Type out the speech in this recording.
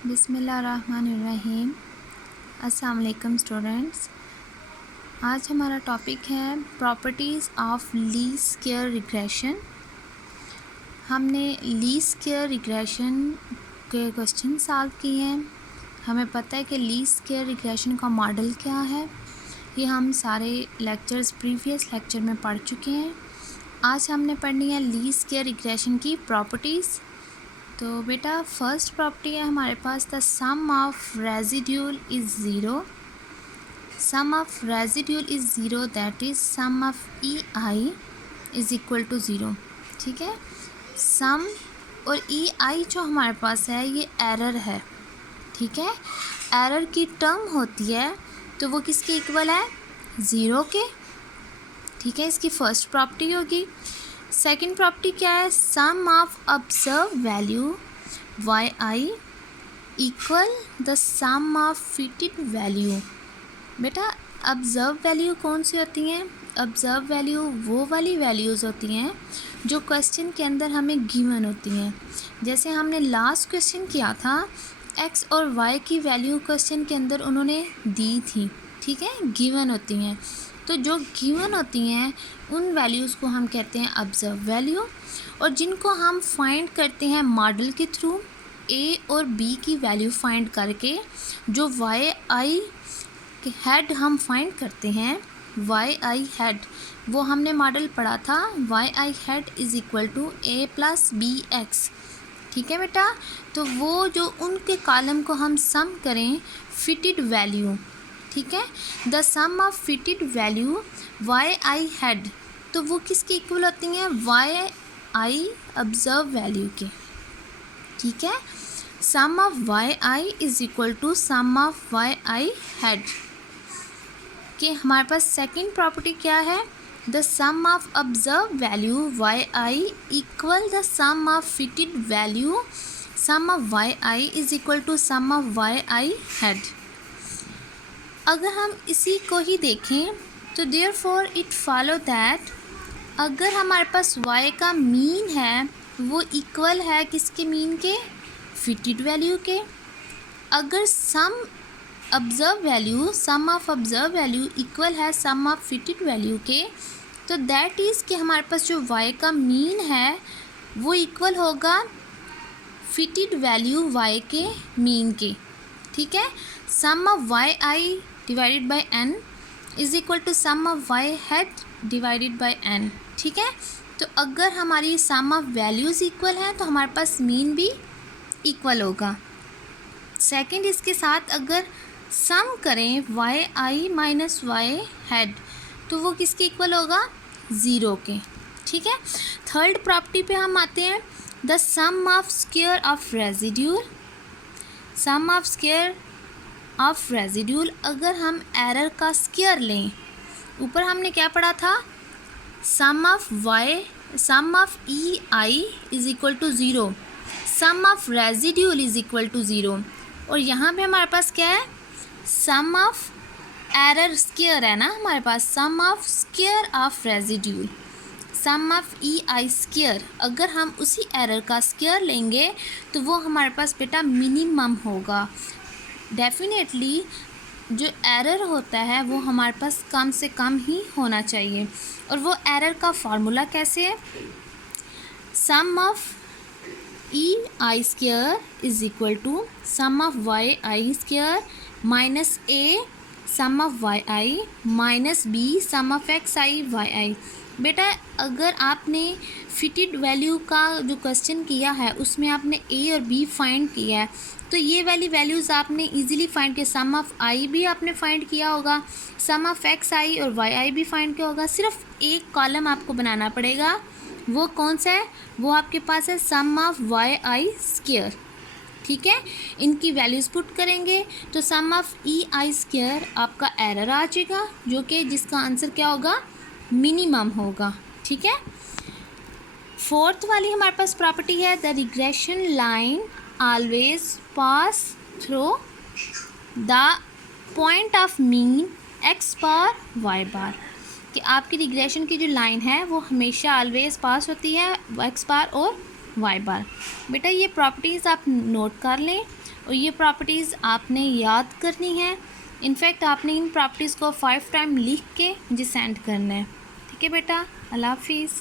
बिस्मिल्लाहिर्रहमानिर्रहीम। अस्सलाम वालेकुम स्टूडेंट्स। आज हमारा टॉपिक है properties of least square regression. हमने लीस्ट स्क्वायर रिग्रेशन के क्वेश्चन सॉल्व किए हैं। हमें पता है कि लीस्ट स्क्वायर रिग्रेशन का मॉडल क्या है। ये हम सारे लेक्चर्स प्रीवियस लेक्चर में पढ़ चुके हैं। आज हमने पढ़नी है लीस्ट स्क्वायर रिग्रेशन की प्रॉपर्टीज़। तो बेटा फर्स्ट प्रॉपर्टी है हमारे पास the sum of residual is zero. Sum of residual is zero, that is sum of E I is equal to zero. ठीक है, सम और ई आई जो हमारे पास है ये एरर है। ठीक है, एरर की टर्म होती है तो वो किसके इक्वल है? ज़ीरो के। ठीक है, इसकी फर्स्ट प्रॉपर्टी होगी। सेकंड प्रॉपर्टी क्या है? Sum of observe value Y I equal the sum of fitted value. बेटा ऑब्जर्व वैल्यू कौन सी होती हैं? ऑब्जर्व वैल्यू वो वाली वैल्यूज़ होती हैं जो क्वेश्चन के अंदर हमें गिवन होती हैं। जैसे हमने लास्ट क्वेश्चन किया था, एक्स और वाई की वैल्यू क्वेश्चन के अंदर उन्होंने दी थी। ठीक है, गिवन होती हैं। तो जो गिवन होती हैं उन वैल्यूज़ को हम कहते हैं ऑब्जर्व वैल्यू, और जिनको हम फाइंड करते हैं मॉडल के थ्रू ए और बी की वैल्यू फाइंड करके, जो वाई आई हेड हम फाइंड करते हैं, वाई आई हेड वो हमने मॉडल पढ़ा था, Y I head is equal to A plus B X. ठीक है बेटा, तो वो जो उनके कॉलम को हम सम करें फिटेड वैल्यू। ठीक है, the sum of fitted value Y I head, तो वो किसके इक्वल होती हैं? वाई आई ऑब्जर्व वैल्यू के। ठीक है, sum of Y I is equal to sum of Y I hat के। हमारे पास सेकंड प्रॉपर्टी क्या है? The sum of observe value Y I equal the sum of fitted value sum of Y I is equal to sum of Y I hat. अगर हम इसी को ही देखें तो देयरफॉर इट फॉलो दैट अगर हमारे पास y का मीन है वो इक्वल है किसके मीन के? फिटेड वैल्यू के। अगर sum observe value sum of observe value equal है सम ऑफ फिटेड वैल्यू के, तो दैट इज़ कि हमारे पास जो y का मीन है वो इक्वल होगा फिटेड वैल्यू y के मीन के। ठीक है, sum of Y I divided by N is equal to sum of Y hat divided by N. ठीक है, तो अगर हमारी सम ऑफ वैल्यूज़ इक्वल हैं तो हमारे पास मीन भी इक्वल होगा। सेकंड, इसके साथ अगर सम करें Y I minus Y head तो वो किसके इक्वल होगा? ज़ीरो के। ठीक है, थर्ड प्रॉपर्टी पे हम आते हैं, the sum of square of residual. Sum of square of residual, अगर हम एरर का स्क्वायर लें, ऊपर हमने क्या पढ़ा था? Sum of Y sum of E I is equal to zero, sum of residual is equal to zero, और यहाँ पे हमारे पास क्या है? सम ऑफ एरर स्क्वायर है ना हमारे पास, sum of square of residual sum of E I square. अगर हम उसी एरर का स्क्वायर लेंगे तो वो हमारे पास बेटा मिनिमम होगा। डेफिनेटली जो एरर होता है वो हमारे पास कम से कम ही होना चाहिए, और वो एरर का फार्मूला कैसे है? Sum of E I square is equal to sum of Y I square minus A sum of Y I minus B sum of X I Y I. बेटा अगर आपने फिटेड वैल्यू का जो question किया है उसमें आपने ए और बी फाइंड किया है, तो ये वाली वैल्यूज़ आपने इजीली फाइंड किया। सम ऑफ आई भी आपने फाइंड किया होगा, सम ऑफ एक्स आई और वाई आई भी फाइंड किया होगा। सिर्फ एक कॉलम आपको बनाना पड़ेगा, वो कौन सा है? वो आपके पास है sum of Y I square. ठीक है, इनकी वैल्यूज़ पुट करेंगे तो सम ऑफ ई आई स्क्वायर आपका एरर आ जाएगा, जो कि जिसका आंसर क्या होगा? मिनिमम होगा। ठीक है, फोर्थ वाली हमारे पास प्रॉपर्टी है the regression line always pass through the point of mean X bar Y bar, कि आपकी रिग्रेशन की जो लाइन है वो हमेशा ऑलवेज पास होती है एक्स बार और वाई बार। बेटा ये प्रॉपर्टीज़ आप नोट कर लें और ये प्रॉपर्टीज़ आपने याद करनी है। इनफैक्ट आपने इन प्रॉपर्टीज़ को 5 टाइम लिख के मुझे सेंड करना है। ठीक है बेटा, अल्लाह हाफिज़।